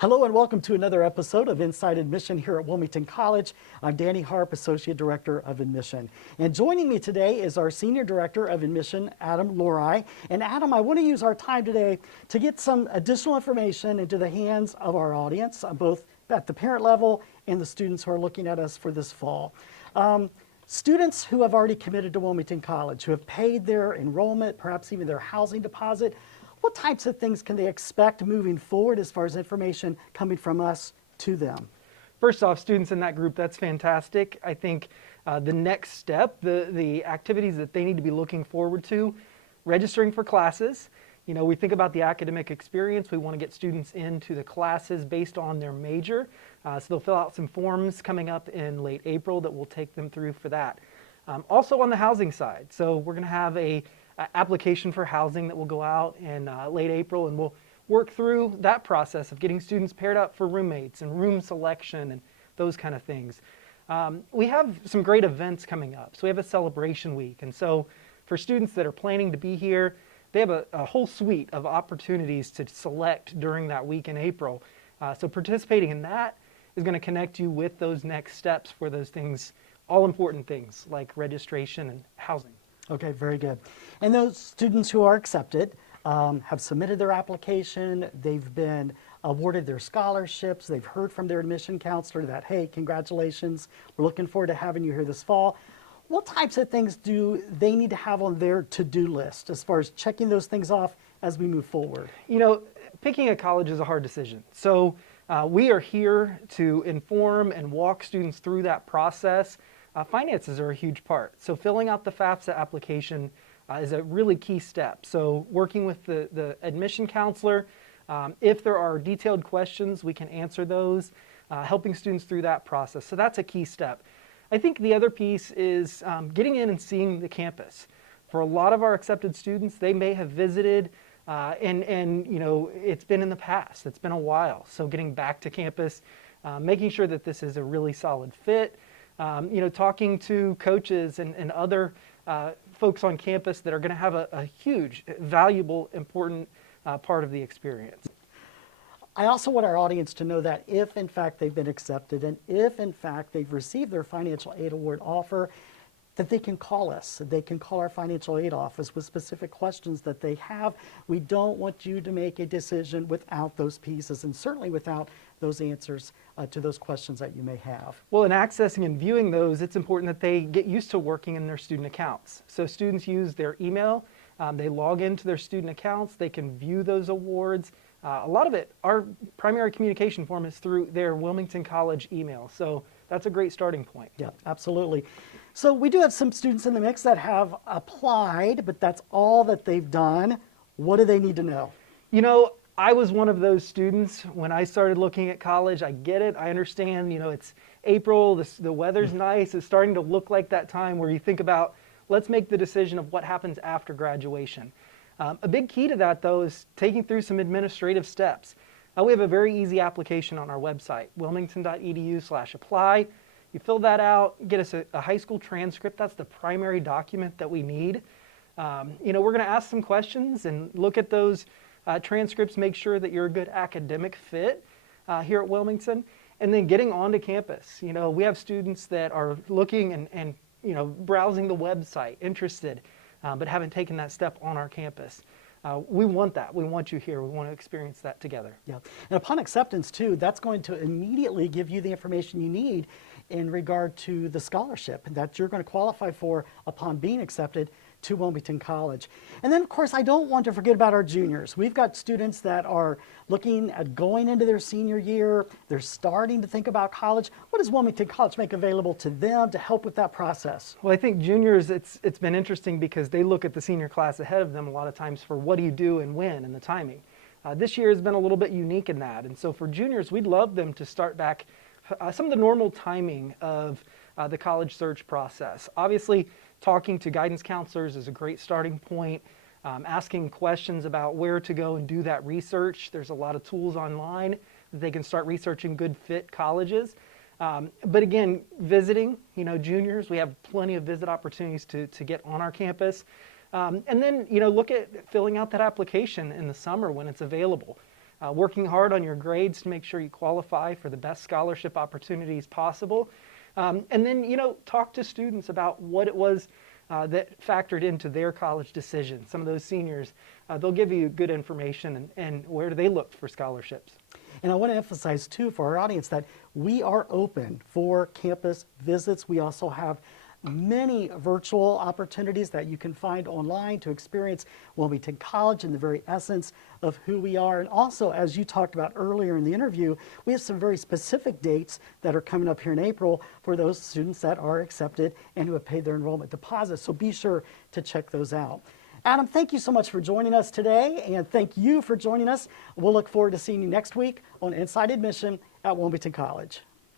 Hello and welcome to another episode of Inside Admission here at Wilmington College. I'm Danny Harp, Associate Director of Admission. And joining me today is our Senior Director of Admission, Adam Lohrey. And Adam, I want to use our time today to get some additional information into the hands of our audience, both at the parent level and the students who are looking at us for this fall. Students who have already committed to Wilmington College, who have paid their enrollment, perhaps even their housing deposit, what types of things can they expect moving forward as far as information coming from us to them? First off, students in that group, that's fantastic. I think the next step, the activities that they need to be looking forward to, registering for classes. You know, we think about the academic experience. We want to get students into the classes based on their major. So they'll fill out some forms coming up in late April that will take them through for that. Also on the housing side. So we're going to have a application for housing that will go out in late April, and we'll work through that process of getting students paired up for roommates and room selection and those kind of things. We have some great events coming up. So we have a celebration week, and so for students that are planning to be here, they have a whole suite of opportunities to select during that week in April. So participating in that is going to connect you with those next steps for those things, all important things like registration and housing. Okay, very good. And those students who are accepted have submitted their application, they've been awarded their scholarships, they've heard from their admission counselor that, hey, congratulations, we're looking forward to having you here this fall. What types of things do they need to have on their to-do list as far as checking those things off as we move forward? You know, picking a college is a hard decision. So we are here to inform and walk students through that process. Finances are a huge part. So filling out the FAFSA application is a really key step. So working with the admission counselor, if there are detailed questions, we can answer those, helping students through that process. So that's a key step. I think the other piece is getting in and seeing the campus. For a lot of our accepted students, they may have visited and you know, it's been in the past, it's been a while. So getting back to campus, making sure that this is a really solid fit. You know, talking to coaches and other folks on campus that are going to have a huge, valuable, important part of the experience. I also want our audience to know that if in fact they've been accepted and if in fact they've received their financial aid award offer, that they can call us. They can call our financial aid office with specific questions that they have. We don't want you to make a decision without those pieces and certainly without those answers to those questions that you may have. Well, in accessing and viewing those, it's important that they get used to working in their student accounts. So students use their email, they log into their student accounts, they can view those awards. A lot of it, our primary communication form is through their Wilmington College email. So that's a great starting point. Yeah, absolutely. So we do have some students in the mix that have applied, but that's all that they've done. What do they need to know? You know, I was one of those students when I started looking at college. I get it. I understand, you know, it's April, the weather's nice. It's starting to look like that time where you think about, let's make the decision of what happens after graduation. A big key to that, though, is taking through some administrative steps. We have a very easy application on our website, wilmington.edu/apply. You fill that out, get us a high school transcript. That's the primary document that we need. You know, we're going to ask some questions and look at those transcripts, make sure that you're a good academic fit here at Wilmington, and then getting onto campus. You know, we have students that are looking and you know, browsing the website, interested, but haven't taken that step on our campus. We want that. We want you here. We want to experience that together. Yeah, and upon acceptance too, that's going to immediately give you the information you need in regard to the scholarship that you're going to qualify for upon being accepted to Wilmington College. And then of course, I don't want to forget about our juniors. We've got students that are looking at going into their senior year. They're starting to think about college. What does Wilmington College make available to them to help with that process? Well, I think juniors, it's been interesting because they look at the senior class ahead of them a lot of times for what do you do and when and the timing. This year has been a little bit unique in that. And so for juniors, we'd love them to start back some of the normal timing of the college search process. Obviously, talking to guidance counselors is a great starting point. Asking questions about where to go and do that research. There's a lot of tools online that they can start researching good fit colleges. But again, visiting, you know, juniors, we have plenty of visit opportunities to get on our campus. And then, you know, look at filling out that application in the summer when it's available. working hard on your grades to make sure you qualify for the best scholarship opportunities possible. And then, talk to students about what it was that factored into their college decision. Some of those seniors, they'll give you good information and where do they look for scholarships. And I want to emphasize, too, for our audience that we are open for campus visits. We also have many virtual opportunities that you can find online to experience Wilmington College and the very essence of who we are. And also, as you talked about earlier in the interview, we have some very specific dates that are coming up here in April for those students that are accepted and who have paid their enrollment deposit. So be sure to check those out. Adam, thank you so much for joining us today, and thank you for joining us. We'll look forward to seeing you next week on Inside Admission at Wilmington College.